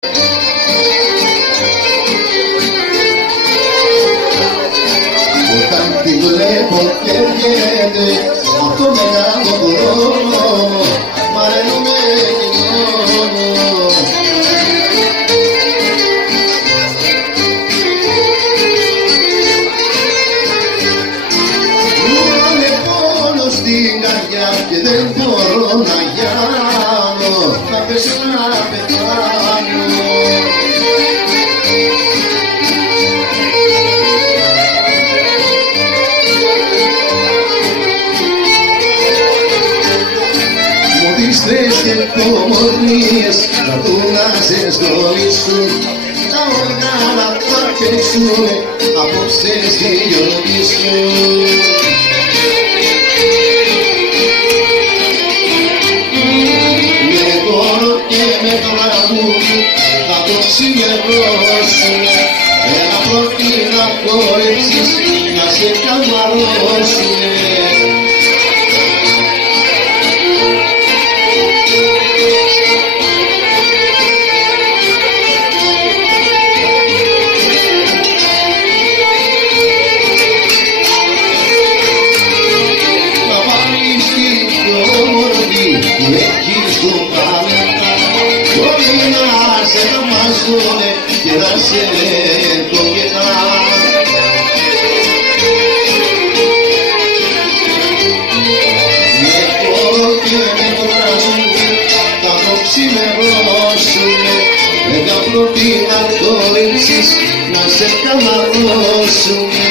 Όταν τη βλέπω και βγαίνει από το μεγάλο χρόνο, μαραίνομαι κι μόνο. Μου βάλε πόνο στην καρδιά και δεν μπορώ να γιάνω, να πέσει να πεθάνω. Μοντίστρες και κομμωδίες θα δουν να σε στολίσουν, τα όργανα θα παίξουνε απόψε στη γιορτή σου. Με κόρο και με τραγούδι θα το ξημερώσουνε, ένα πρώτη να χορέψεις να σε καμαρώσουνε. Και να σε το κενά. Με κόρο και με τραγούδι θα το ξημερώσουνε, με τα πρώτη να το ρίξεις να σε καμαρώσουνε.